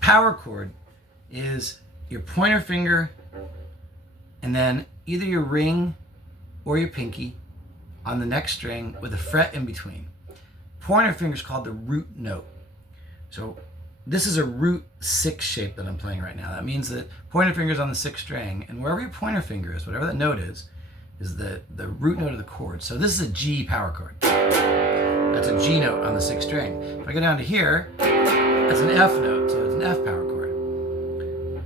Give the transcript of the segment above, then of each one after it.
Power chord is your pointer finger and then either your ring or your pinky on the next string with a fret in between. Pointer finger is called the root note. So this is a root 6 shape that I'm playing right now. That means that pointer finger is on the 6th string, and wherever your pointer finger is, whatever that note is the root note of the chord. So this is a G power chord. That's a G note on the 6th string. If I go down to here, that's an F note, so it's an F power chord.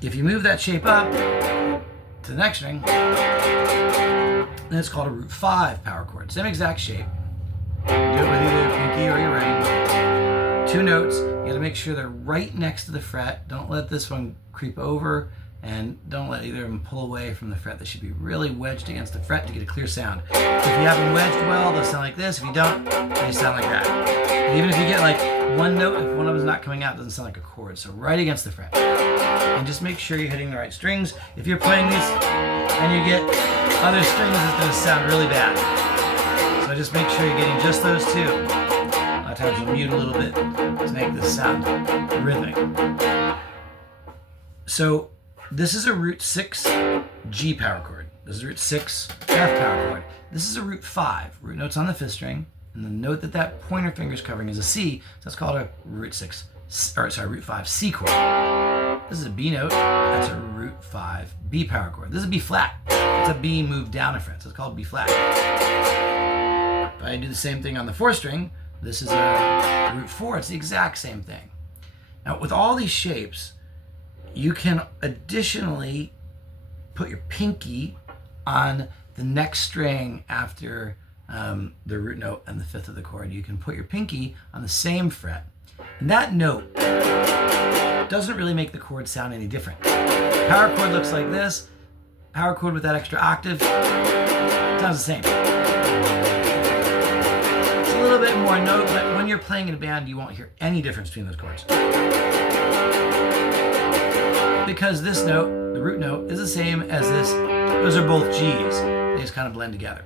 If you move that shape up to the next string, then it's called a root 5 power chord. Same exact shape. Do it with either your pinky or your ring. 2 notes. You got to make sure they're right next to the fret. Don't let this one creep over, and don't let either of them pull away from the fret. They should be really wedged against the fret to get a clear sound. If you have them wedged well, they'll sound like this. If you don't, they sound like that. And even if you get like one note, if one of them is not coming out, it doesn't sound like a chord. So right against the fret. And just make sure you're hitting the right strings. If you're playing these and you get other strings, it's going to sound really bad. So just make sure you're getting just those two. A lot of times you'll mute a little bit to make this sound rhythmic. So this is a root 6 G power chord. This is a root 6 F power chord. This is a root 5. Root note's on the 5th string, and the note that pointer finger is covering is a C, so that's called a root 5 C chord. This is a B note. That's a root 5 B power chord. This is a B flat. It's a B moved down a fret, so it's called B flat. If I do the same thing on the 4th string, this is a root 4. It's the exact same thing. Now, with all these shapes, you can additionally put your pinky on the next string after the root note and the 5th of the chord. You can put your pinky on the same fret. And that note doesn't really make the chord sound any different. Power chord looks like this. Power chord with that extra octave sounds the same. It's a little bit more note, but when you're playing in a band, you won't hear any difference between those chords. Because this note, the root note, is the same as this. Those are both G's. They just kind of blend together.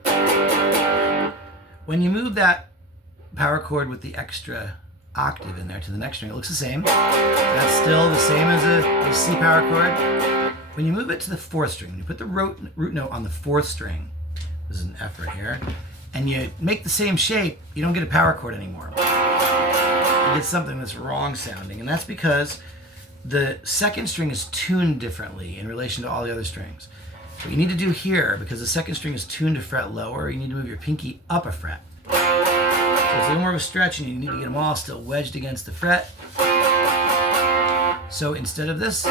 When you move that power chord with the extra octave in there to the next string, it looks the same. That's still the same as a C power chord. When you move it to the 4th string, when you put the root note on the 4th string, this is an F right here, and you make the same shape, you don't get a power chord anymore. You get something that's wrong sounding, and that's because the 2nd string is tuned differently in relation to all the other strings. What you need to do here, because the 2nd string is tuned to fret lower, you need to move your pinky up a fret. So it's a little more of a stretch, and you need to get them all still wedged against the fret. So instead of this,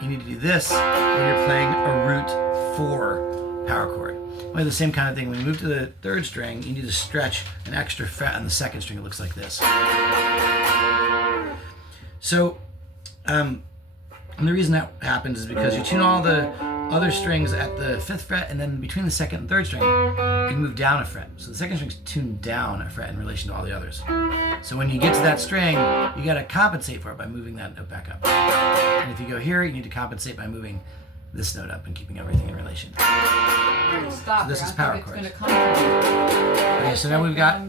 you need to do this when you're playing a root 4 power chord. Well, the same kind of thing. When you move to the 3rd string, you need to stretch an extra fret on the 2nd string. It looks like this. So, and the reason that happens is because you tune all the other strings at the 5th fret, and then between the 2nd and 3rd string, you move down a fret. So the 2nd string's tuned down a fret in relation to all the others. So when you get to that string, you got to compensate for it by moving that note back up. And if you go here, you need to compensate by moving this note up and keeping everything in relation. Stop. So this is power chords. Okay, Okay, so now we've got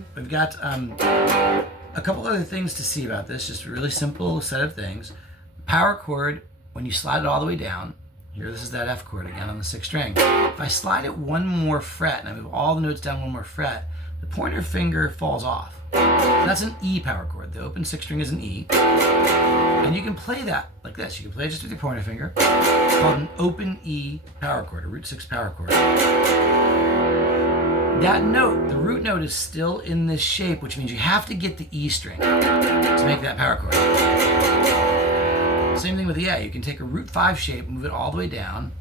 a couple other things to see about this. Just a really simple set of things. Power chord, when you slide it all the way down, here this is that F chord again on the 6th string. If I slide it one more fret and I move all the notes down one more fret, the pointer finger falls off. That's an E power chord. The open 6th string is an E. And you can play that like this. You can play it just with your pointer finger. It's called an open E power chord, a root 6 power chord. That note, the root note, is still in this shape, which means you have to get the E string to make that power chord. Same thing with the A. You can take a root 5 shape, move it all the way down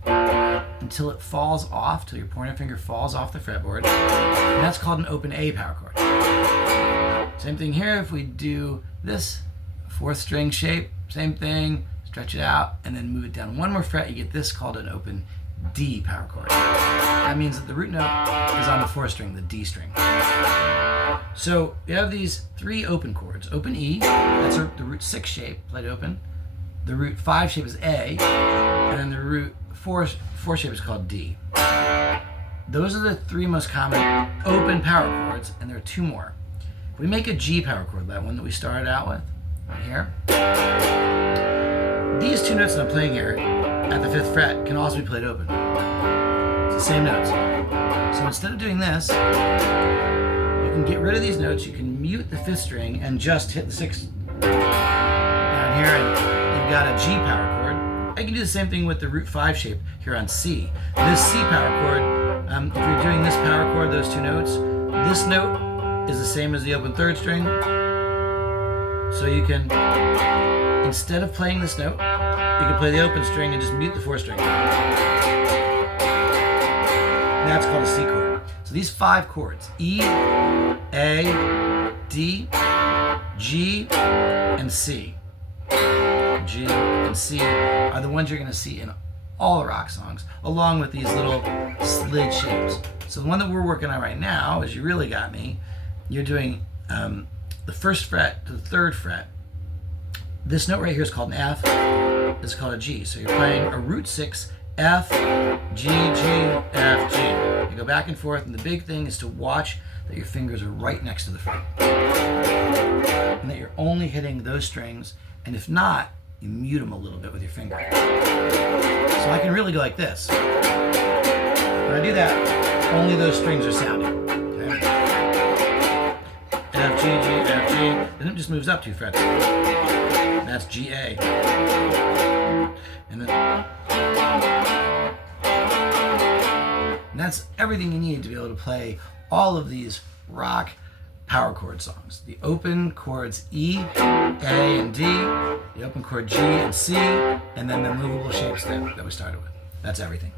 until it falls off, till your pointer finger falls off the fretboard. And that's called an open A power chord. Same thing here. If we do this 4th string shape, same thing, stretch it out, and then move it down one more fret, you get this called an open D power chord. That means that the root note is on the 4th string, the D string. So you have these 3 open chords. Open E, that's the root 6 shape, played open. The root 5 shape is A, and then the root 4 shape is called D. Those are the 3 most common open power chords, and there are 2 more. If we make a G power chord, that one that we started out with, right here. These two notes that I'm playing here at the 5th fret can also be played open. It's the same notes. So instead of doing this, you can get rid of these notes, you can mute the 5th string and just hit the 6th down here, and you've got a G power chord. I can do the same thing with the root 5 shape here on C. This C power chord, if you're doing this power chord, those two notes, this note is the same as the open 3rd string. So you can, instead of playing this note, you can play the open string and just mute the 4th string. And that's called a C chord. So these 5 chords, E, A, D, G, and C. G and C are the ones you're going to see in all the rock songs, along with these little slid shapes. So the one that we're working on right now, is You Really Got Me, you're doing the 1st fret to the 3rd fret. This note right here is called an F. This is called a G. So you're playing a root 6, F, G, G, F, G. You go back and forth, and the big thing is to watch that your fingers are right next to the fret. And that you're only hitting those strings, and if not, you mute them a little bit with your finger. So I can really go like this. When I do that, only those strings are sounding. Okay? F, G, G, F, G. Then it just moves up 2 frets. That's G, A. And then, and that's everything you need to be able to play all of these rock power chord songs. The open chords E, A, and D, the open chord G and C, and then the movable shapes that we started with. That's everything.